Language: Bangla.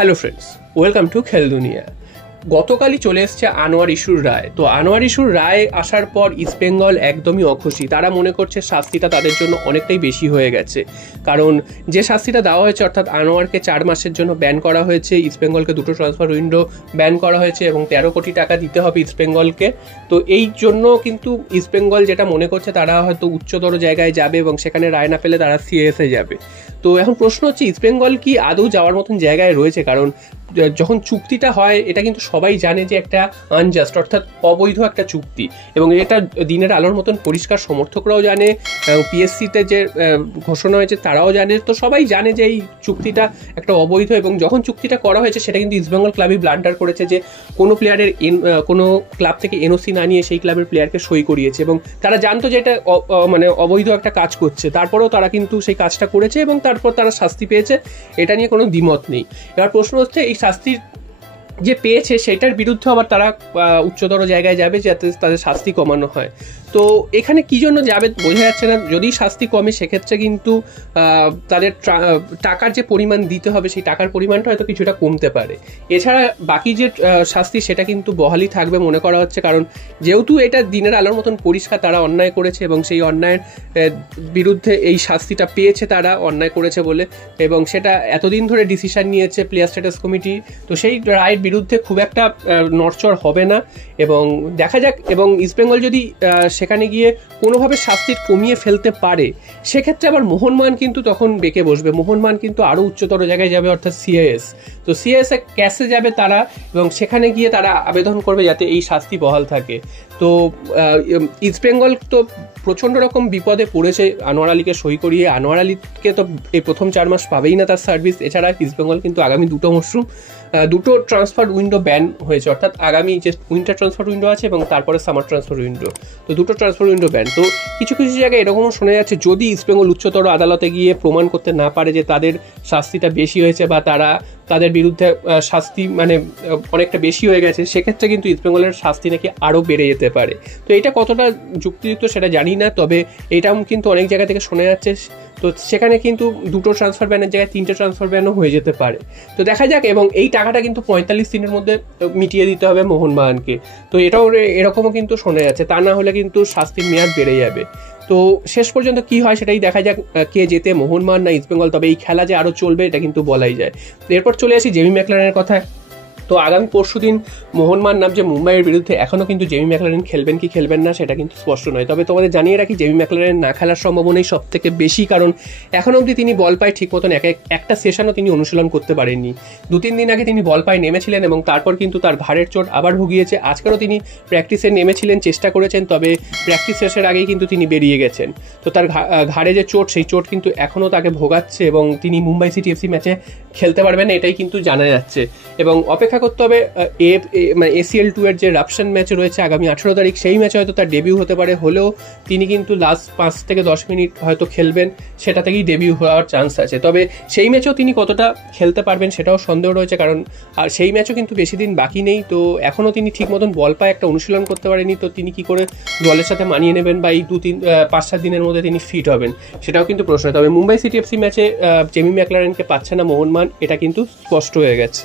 হ্যালো ফ্রেন্ডস, ওয়েলকাম টু খেল দুনিয়া। গতকালই চলে এসছে আনোয়ার ইস্যুর রায়। তো আনোয়ার ইস্যুর রায় আসার পর ইস্টবেঙ্গল একদমই অখুশি। তারা মনে করছে শাস্তিটা তাদের জন্য অনেকটাই বেশি হয়ে গেছে, কারণ যে শাস্তিটা দেওয়া হয়েছে অর্থাৎ আনোয়ারকে 4 মাসের জন্য ব্যান করা হয়েছে, ইস্টবেঙ্গলকে 2টো ট্রান্সফার উইন্ডো ব্যান করা হয়েছে এবং 13 কোটি টাকা দিতে হবে ইস্টবেঙ্গলকে। তো এই জন্য কিন্তু ইস্টবেঙ্গল যেটা মনে করছে তারা হয়তো উচ্চতর জায়গায় যাবে এবং সেখানে রায় না পেলে তারা সিএসএ যাবে। তো এখন প্রশ্ন হচ্ছে ইস্টবেঙ্গল কি আদৌ যাওয়ার মতন জায়গায় রয়েছে? কারণ যখন চুক্তিটা হয় এটা কিন্তু সবাই জানে যে একটা আনজাস্ট অর্থাৎ অবৈধ একটা চুক্তি, এবং এটা দিনের আলোর মতন পরিষ্কার, সমর্থকরাও জানে, পিএসসিতে যে ঘোষণা হয়েছে তারাও জানে। তো সবাই জানে যে এই চুক্তিটা একটা অবৈধ, এবং যখন চুক্তিটা করা হয়েছে সেটা কিন্তু ইস্টবেঙ্গল ক্লাবই ব্লান্ডার করেছে যে কোনো প্লেয়ারের কোনো ক্লাব থেকে এনওসি না নিয়ে সেই ক্লাবের প্লেয়ারকে সই করিয়েছে, এবং তারা জানতো যে এটা মানে অবৈধ একটা কাজ করছে। তারপরেও তারা কিন্তু সেই কাজটা করেছে এবং তারপর তারা শাস্তি পেয়েছে, এটা নিয়ে কোনো দ্বিমত নেই। এবার প্রশ্ন হচ্ছে এই শাস্তির যে পেয়েছে সেটার বিরুদ্ধে আবার তারা উচ্চতর জায়গায় যাবে যাতে তাদের শাস্তি কমানো হয়। তো এখানে কি জন্য যাবে বোঝা যাচ্ছে না। যদি শাস্তি কমে সেক্ষেত্রে কিন্তু তাদের টাকার যে পরিমাণ দিতে হবে সেই টাকার পরিমাণটা হয়তো কিছুটা কমতে পারে। এছাড়া বাকি যে শাস্তি সেটা কিন্তু বহালই থাকবে মনে করা হচ্ছে, কারণ যেহেতু এটা দিনের আলোর মতন পরিষ্কার তারা অন্যায় করেছে এবং সেই অন্যায়ের বিরুদ্ধে এই শাস্তিটা পেয়েছে তারা অন্যায় করেছে বলে, এবং সেটা এতদিন ধরে ডিসিশন নিয়েছে প্লেয়ার স্ট্যাটাস কমিটি। তো সেই রায়ের বিরুদ্ধে খুব একটা নড়চড় হবে না এবং দেখা যাক। এবং ইস্টবেঙ্গল যদি সেখানে গিয়ে কোনোভাবে শাস্তি কমিয়ে ফেলতে পারে সেক্ষেত্রে আবার মোহনবাগান কিন্তু তখন বেঁকে বসবে। মোহনবাগান কিন্তু আরও উচ্চতর জায়গায় যাবে অর্থাৎ সিএএস। তো সিএসএ ক্যাশে যাবে তারা এবং সেখানে গিয়ে তারা আবেদন করবে যাতে এই শাস্তি বহাল থাকে। তো ইস্টবেঙ্গল তো প্রচণ্ড রকম বিপদে পড়েছে আনোয়ার আলীকে সই করিয়ে। আনোয়ার আলীকে তো এই প্রথম 4 মাস পাবেই না তার সার্ভিস। এছাড়া ইস্টবেঙ্গল কিন্তু আগামী 2টো মরশুম 2টো ট্রান্সফার উইন্ডো ব্যান হয়েছে, অর্থাৎ আগামী যে উইন্টার ট্রান্সফার উইন্ডো আছে এবং তারপরে সামার ট্রান্সফার উইন্ডো, তো 2টো ট্রান্সফার উইন্ডো ব্যান। তো কিছু কিছু জায়গায় এরকমও শোনা যাচ্ছে যদি ইস্টবেঙ্গল উচ্চতর আদালতে গিয়ে প্রমাণ করতে না পারে যে তাদের শাস্তিটা বেশি হয়েছে বা তাদের বিরুদ্ধে শাস্তি মানে অনেকটা বেশি হয়ে গেছে, সেক্ষেত্রে কিন্তু ইস্টবেঙ্গলের শাস্তি নাকি আরও বেড়ে যেতে পারে। তো এটা কতটা যুক্তিযুক্ত সেটা জানি না, তবে এটাও কিন্তু অনেক জায়গা থেকে শোনা যাচ্ছে। তো সেখানে কিন্তু 2টো ট্রান্সফার ব্যানের জায়গায় 3টে ট্রান্সফার ব্যানও হয়ে যেতে পারে। তো দেখা যাক, এবং এই টাকাটা কিন্তু 45 দিনের মধ্যে মিটিয়ে দিতে হবে মোহনবাগানকে। তো এটাও এরকমও কিন্তু শোনা যাচ্ছে, তা না হলে কিন্তু শাস্তির মেয়াদ বেড়ে যাবে। তো শেষ পর্যন্ত কি হয় সেটাই দেখা যাক, কে জেতে মোহনবাগান না ইস্টবেঙ্গল। তবে এই খেলা যে আরও চলবে এটা কিন্তু বলাই যায়। এরপর চলে আসি জেমি ম্যাকলারেনের কথায়। তো আগামী পরশুদিন মোহনবাগান নামছে মুম্বাইয়ের বিরুদ্ধে। এখনও কিন্তু জেমি ম্যাকলারেন খেলবেন কি খেলবেন না সেটা কিন্তু স্পষ্ট নয়। তবে তোমাদের জানিয়ে রাখি জেমি ম্যাকলারেন না খেলার সম্ভাবনাই সব থেকে বেশি, কারণ এখনও অবধি তিনি বল পায় ঠিক মতন একটা সেশনও তিনি অনুশীলন করতে পারেননি। 2-3 দিন আগে তিনি বল পায় নেমেছিলেন এবং তারপর কিন্তু তার ঘাড়ের চোট আবার ভুগিয়েছে। আজকেরও তিনি প্র্যাকটিসে নেমেছিলেন, চেষ্টা করেছেন, তবে প্র্যাকটিস শেষের আগেই কিন্তু তিনি বেরিয়ে গেছেন। তো তার ঘাড়ে যে চোট সেই চোট কিন্তু এখনও তাকে ভোগাচ্ছে এবং তিনি মুম্বাই সিটি এফসি ম্যাচে খেলতে পারবেন না এটাই কিন্তু জানা যাচ্ছে। এবং অপেক্ষা করতে হবে মানে ACL2 এর যে রাপশন ম্যাচ রয়েছে আগামী 18 তারিখ, সেই ম্যাচে হয়তো তার ডেবিউ হতে পারে। হলেও তিনি কিন্তু লাস্ট 5 থেকে 10 মিনিট হয়তো খেলবেন, সেটা থেকেই ডেবিউ হওয়ার চান্স আছে। তবে সেই ম্যাচেও তিনি কতটা খেলতে পারবেন সেটাও সন্দেহ রয়েছে, কারণ আর সেই ম্যাচও কিন্তু বেশি দিন বাকি নেই। তো এখনও তিনি ঠিক মতন বল পায় একটা অনুশীলন করতে পারেনি। তো তিনি কি করে দলের সাথে মানিয়ে নেবেন বা এই 5-7 দিনের মধ্যে তিনি ফিট হবেন সেটাও কিন্তু প্রশ্ন। তবে মুম্বাই সিটি এফসি ম্যাচে জেমি ম্যাকলারেনকে পাচ্ছে না মোহনবাগান, এটা কিন্তু স্পষ্ট হয়ে গেছে।